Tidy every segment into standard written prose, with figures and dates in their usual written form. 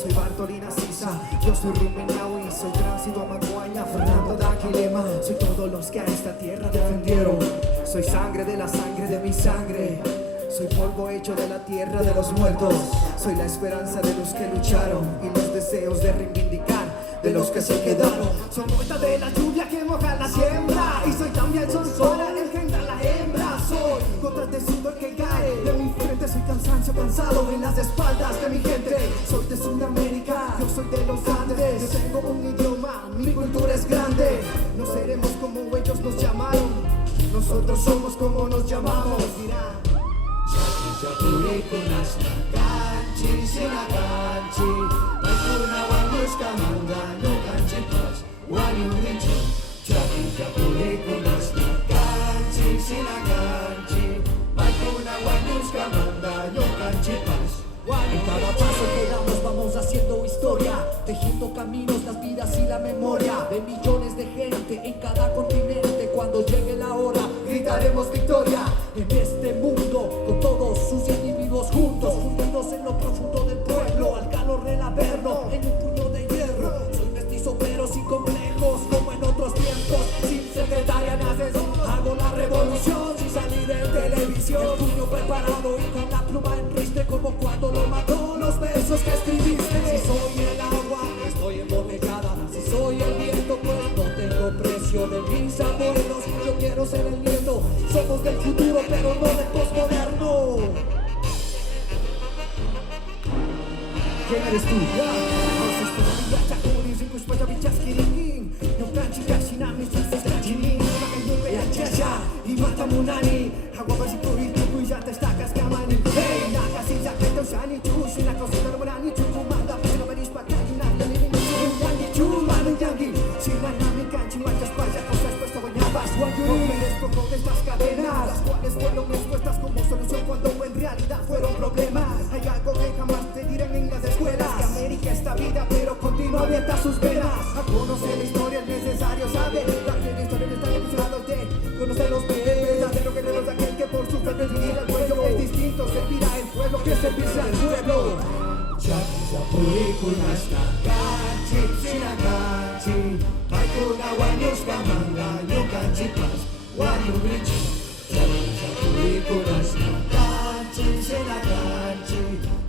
soy Bartolina Sisa, yo soy Rumenaui, soy Tránsito Amaguaña, Fernando Daquilema. Soy todos los que a esta tierra defendieron. Soy sangre de la sangre de mi sangre. Soy polvo hecho de la tierra de los muertos. Soy la esperanza de los que lucharon y los deseos de reivindicar de los que se quedaron. Soy gota de la lluvia que moja la siembra y soy también sol el que entra la hembra. Soy gotas de sudor que cae de mi frente. Soy cansancio cansado en las espaldas de mi gente. Soy de Sudamérica, yo soy de los Andes. Yo tengo un idioma, mi cultura es grande. No seremos como ellos nos llamaron, nosotros somos como nos llamamos. Dirá Chapuri kunasna kanchi sina kanchi Maikuna wanus kamanga no kanchi pas Wanyu rinchi Chapuri kunasna kanchi sina kanchi Maikuna wanus kamanga no kanchi pas. En cada paso que damos vamos haciendo historia, tejiendo caminos, las vidas y la memoria de millones de gente en cada continente. Cuando llegue la hora gritaremos victoria en este mundo con todos sus individuos juntos, fundidos en lo profundo del pueblo, al calor del averno en un puño de hierro. Soy mestizo pero sin complejos como en otros tiempos, sin secretaria ni asesor. Hago la revolución sin salir de televisión, el puño preparado y con la pluma en riste como cuando lo mató los versos que escribiste. Si soy el agua, estoy embotellada. Si soy el viento, pues no tengo precio de mis abuelos. Yo quiero ser el nieto. Somos del futuro, pero no del posmoderno. ¿Quién eres tú? Y mata munani, agua básico y tu ya te estacas kamani. Hey, la casilla que te usani tú, sin la cocina munani tú manda, pero venís pa' acá y nadie le viene yangi tú, manu yangi. Si la nami canchi, muchas payas, cosas puestas guañabas, guayuri. Me despojo de estas cadenas, las cuales fueron expuestas como solución cuando en realidad fueron problemas. Hay algo que jamás te dirán en las escuelas, que América está vida, pero continúa abierta sus venas. A conocer la historia es necesario saber, la historia no está episodado de conocer los verdaderos guerreros de aquel que por su fe definiera el cuello. Es distinto servir a el pueblo que servirse al pueblo. Chapuri kunasna kanchi sina kanchi Maikuna wanyus kamanga no kanchi pas Wanyu rinchi Chapuri kunasna kanchi sina kanchi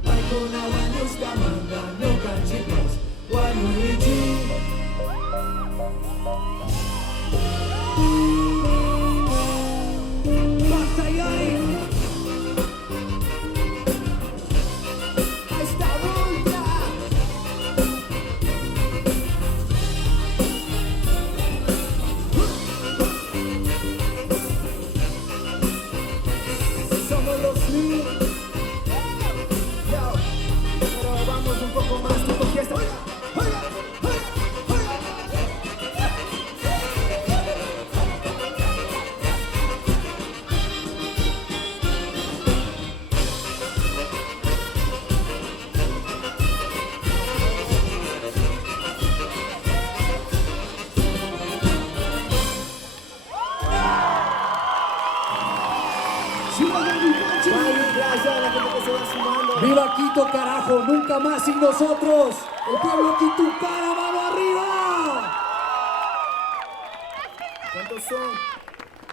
Maikuna wanyus kamanga no kanchi pas Wanyu rinchi. ¡Viva Quito, carajo! ¡Nunca más sin nosotros! ¡El pueblo quitucara, mano arriba! ¿Cuántos son?